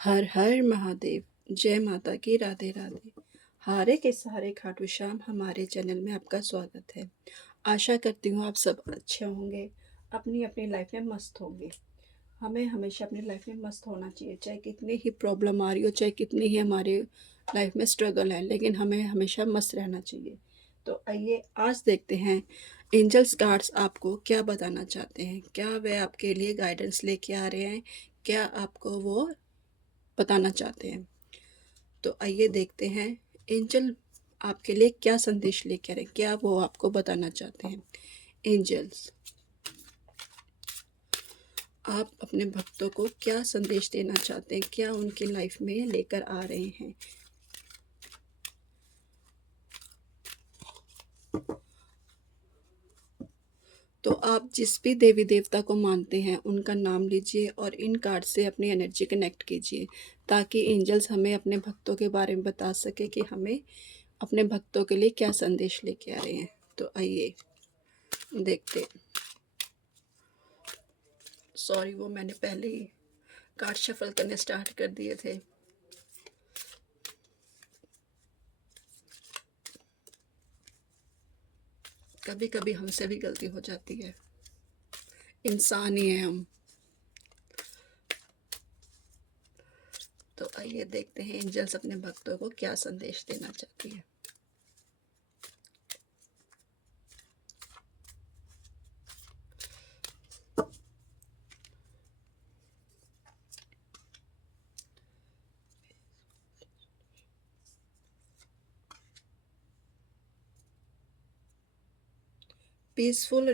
हर हर महादेव। जय माता की, राधे राधे। हारे के सहारे खाटू श्याम हमारे चैनल में आपका स्वागत है। आशा करती हूँ आप सब अच्छे होंगे, अपनी अपनी लाइफ में मस्त होंगे। हमें हमेशा अपनी लाइफ में मस्त होना चाहिए, चाहे कितनी ही प्रॉब्लम आ रही हो, चाहे कितनी ही हमारे लाइफ में स्ट्रगल है, लेकिन हमें हमेशा मस्त रहना चाहिए। तो आइए आज देखते हैं एंजल्स कार्ड्स आपको क्या बताना चाहते हैं। क्या वे आपके लिए गाइडेंस लेके आ रहे हैं, क्या आपको वो बताना चाहते हैं। तो आइए देखते हैं एंजल आपके लिए क्या संदेश लेकर आए, क्या वो आपको बताना चाहते हैं। एंजल्स, आप अपने भक्तों को क्या संदेश देना चाहते हैं, क्या उनकी लाइफ में लेकर आ रहे हैं। तो आप जिस भी देवी देवता को मानते हैं उनका नाम लीजिए और इन कार्ड से अपनी एनर्जी कनेक्ट कीजिए, ताकि एंजल्स हमें अपने भक्तों के बारे में बता सके कि हमें अपने भक्तों के लिए क्या संदेश लेके आ रहे हैं। तो आइए देखते। सॉरी, वो मैंने पहले ही कार्ड शफल करने स्टार्ट कर दिए थे। कभी कभी हमसे भी गलती हो जाती है, इंसान ही है हम। तो आइए देखते हैं एंजल्स अपने भक्तों को क्या संदेश देना चाहती है। Peaceful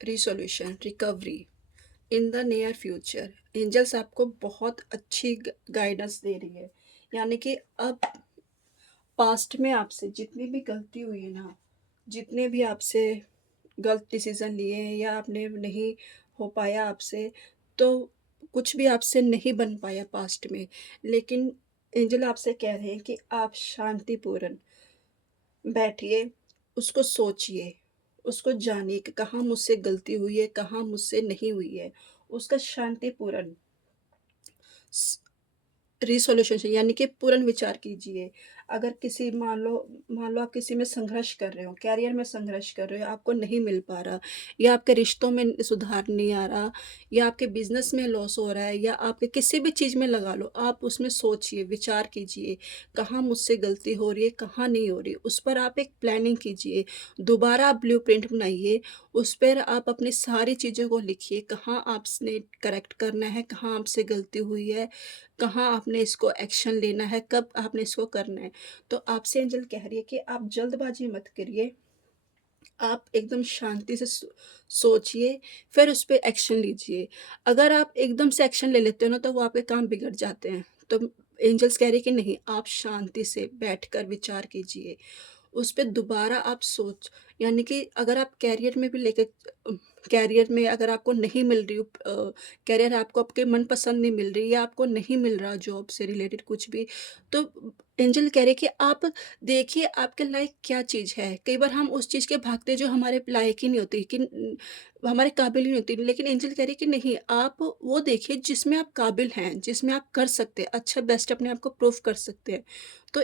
resolution recovery in the near future. Angels आपको बहुत अच्छी गाइडेंस दे रही है, यानी कि अब पास्ट में आपसे जितनी भी गलती हुई है ना, जितने भी आपसे गलत डिसीजन लिए हैं या आपने नहीं हो पाया आपसे, तो कुछ भी आपसे नहीं बन पाया पास्ट में, लेकिन एंजल आपसे कह रहे हैं कि आप शांतिपूर्ण बैठिए, उसको सोचिए, उसको जानिए कि कहाँ मुझसे गलती हुई है, कहाँ मुझसे नहीं हुई है। उसका शांतिपूर्ण रिसोल्यूशन चाहिए, यानी कि पूर्ण विचार कीजिए। अगर किसी मान लो आप किसी में संघर्ष कर रहे हो, करियर में संघर्ष कर रहे हो, आपको नहीं मिल पा रहा, या आपके रिश्तों में सुधार नहीं आ रहा, या आपके बिजनेस में लॉस हो रहा है, या आपके किसी भी चीज़ में लगा लो, आप उसमें सोचिए, विचार कीजिए, कहाँ मुझसे गलती हो रही है, कहाँ नहीं हो रही। उस पर आप एक प्लानिंग कीजिए, दोबारा आप ब्लूप्रिंट बनाइए, उस पर आप अपनी सारी चीज़ों को लिखिए, कहाँ आपने करेक्ट करना है, कहाँ आपसे गलती हुई है, कहाँ आपने इसको एक्शन लेना है, कब आपने इसको करना है। तो आपसे एंजल कह रही है कि आप जल्दबाजी मत करिए, आप एकदम शांति से सोचिए, फिर उस पे एक्शन लीजिए। अगर आप एकदम से एक्शन ले लेते हो ना, तो वो आपके काम बिगड़ जाते हैं। तो एंजल्स कह रही है कि नहीं, आप शांति से बैठकर विचार कीजिए, उस पे दोबारा आप सोच, यानी कि अगर आप करियर में भी लेके करियर में अगर आपको नहीं मिल रही करियर आपको आपके मनपसंद नहीं मिल रही, या आपको नहीं मिल रहा जॉब से रिलेटेड कुछ भी, तो एंजल कह रहे हैं कि आप देखिए आपके लायक क्या चीज़ है। कई बार हम उस चीज़ के भागते जो हमारे लायक ही नहीं होती, कि हमारे काबिल ही नहीं होती, लेकिन एंजल कह रही है कि नहीं, आप वो देखिए जिसमें आप काबिल हैं, जिसमें आप कर सकते हैं, अच्छा बेस्ट अपने आप को प्रूव कर सकते हैं। तो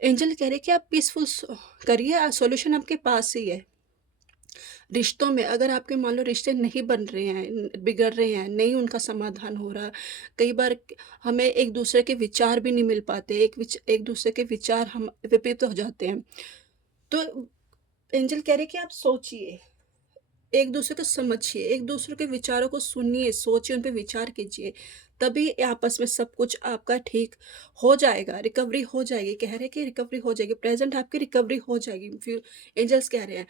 एंजल कह रहे हैं कि आप पीसफुल करिए, सॉल्यूशन आपके पास ही है। रिश्तों में अगर आपके मान लो रिश्ते नहीं बन रहे हैं, बिगड़ रहे हैं, नहीं उनका समाधान हो रहा, कई बार हमें एक दूसरे के विचार भी नहीं मिल पाते, एक दूसरे के विचार हम विपरीत हो जाते हैं। तो एंजल कह रहे हैं कि आप सोचिए, एक दूसरे को समझिए, एक दूसरे के विचारों को सुनिए, सोचिए, उन पे विचार कीजिए, तभी आपस में सब कुछ आपका ठीक हो जाएगा, रिकवरी हो जाएगी। कह रहे हैं कि रिकवरी हो जाएगी, प्रेज़ेंट आपकी रिकवरी हो जाएगी। फिर एंजल्स कह रहे हैं,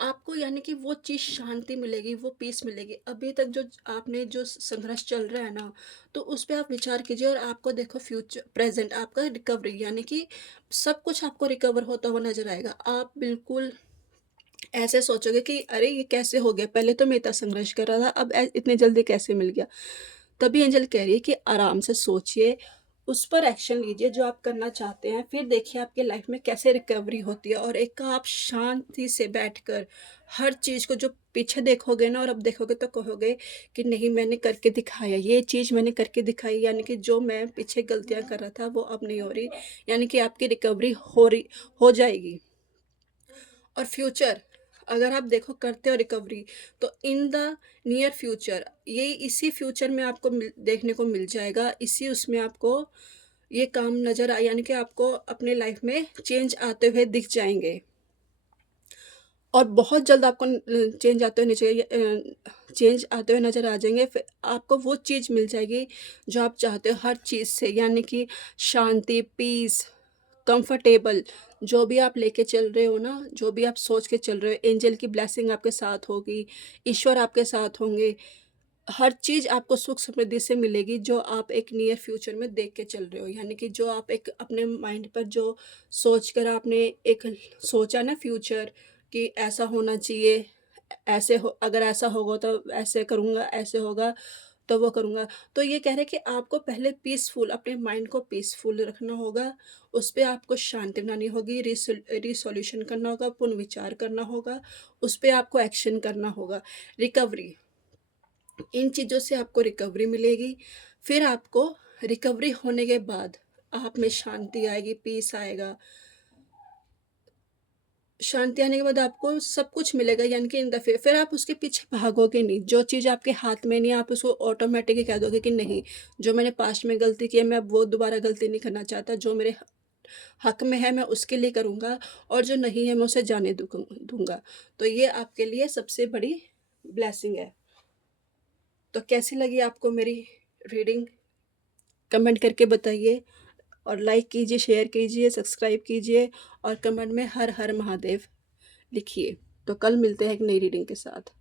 आपको यानी कि वो चीज़ शांति मिलेगी, वो पीस मिलेगी। अभी तक जो आपने जो संघर्ष चल रहा है ना, तो उस पे आप विचार कीजिए और आपको देखो फ्यूचर प्रेज़ेंट आपका रिकवरी, यानी कि सब कुछ आपको रिकवर होता हुआ नज़र आएगा। आप बिल्कुल ऐसे सोचोगे कि अरे ये कैसे हो गया? पहले तो मैं इतना संघर्ष कर रहा था, अब इतने जल्दी कैसे मिल गया? तभी एंजल कह रही है कि आराम से सोचिए, उस पर एक्शन लीजिए जो आप करना चाहते हैं, फिर देखिए आपकी लाइफ में कैसे रिकवरी होती है। और एक आप शांति से बैठकर हर चीज़ को जो पीछे देखोगे ना, और अब देखोगे तो कहोगे कि नहीं, मैंने करके दिखाया, ये चीज़ मैंने करके दिखाई, यानी कि जो मैं पीछे गलतियाँ कर रहा था वो अब नहीं हो रही, यानी कि आपकी रिकवरी हो जाएगी। और फ्यूचर, अगर आप देखो करते हो रिकवरी, तो इन द नियर फ्यूचर, ये इसी फ्यूचर में आपको देखने को मिल जाएगा, इसी उसमें आपको ये काम नज़र आए, यानी कि आपको अपने लाइफ में चेंज आते हुए दिख जाएँगे। और बहुत जल्द आपको चेंज आते हुए चेंज आते हुए नज़र आ जाएँगे। फिर आपको वो चीज़ मिल जाएगी जो आप चाहते हो हर चीज़ से, यानी कि शांति, पीस, कंफर्टेबल, जो भी आप लेके चल रहे हो ना, जो भी आप सोच के चल रहे हो, एंजल की ब्लेसिंग आपके साथ होगी, ईश्वर आपके साथ होंगे। हर चीज़ आपको सुख समृद्धि से मिलेगी जो आप एक नियर फ्यूचर में देख के चल रहे हो। यानी कि जो आप एक अपने माइंड पर जो सोच कर आपने एक सोचा ना फ्यूचर, कि ऐसा होना चाहिए, ऐसे हो, अगर ऐसा होगा तो ऐसे करूँगा, ऐसे होगा तो वो करूँगा। तो ये कह रहे हैं कि आपको पहले पीसफुल, अपने माइंड को पीसफुल रखना होगा, उस पे आपको शांति बनानी होगी, रिसॉल्यूशन करना होगा, पुनर्विचार करना होगा, उस पे आपको एक्शन करना होगा। रिकवरी, इन चीज़ों से आपको रिकवरी मिलेगी। फिर आपको रिकवरी होने के बाद आप में शांति आएगी, पीस आएगा। शांति आने के बाद आपको सब कुछ मिलेगा, यानी कि इन द फिर आप उसके पीछे भागोगे नहीं। जो चीज़ आपके हाथ में नहीं है, आप उसको ऑटोमैटिक ही कह दोगे कि नहीं, जो मैंने पास्ट में गलती की है, मैं अब वो दोबारा गलती नहीं करना चाहता। जो मेरे हक में है, मैं उसके लिए करूँगा, और जो नहीं है, मैं उसे जाने दूँगा। तो ये आपके लिए सबसे बड़ी ब्लेसिंग है। तो कैसी लगी आपको मेरी रीडिंग? कमेंट करके बताइए, और लाइक कीजिए, शेयर कीजिए, सब्सक्राइब कीजिए, और कमेंट में हर हर महादेव लिखिए। तो कल मिलते हैं एक नई रीडिंग के साथ।